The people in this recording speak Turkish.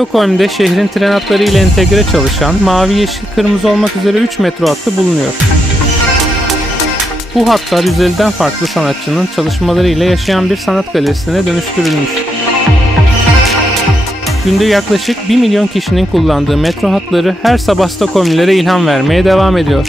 Stockholm'de şehrin tren hatları ile entegre çalışan mavi, yeşil, kırmızı olmak üzere 3 metro hattı bulunuyor. Bu hatlar 150'den farklı sanatçının çalışmaları ile yaşayan bir sanat galerisine dönüştürülmüş. Günde yaklaşık 1 milyon kişinin kullandığı metro hatları her sabah Stockholmlilere ilham vermeye devam ediyor.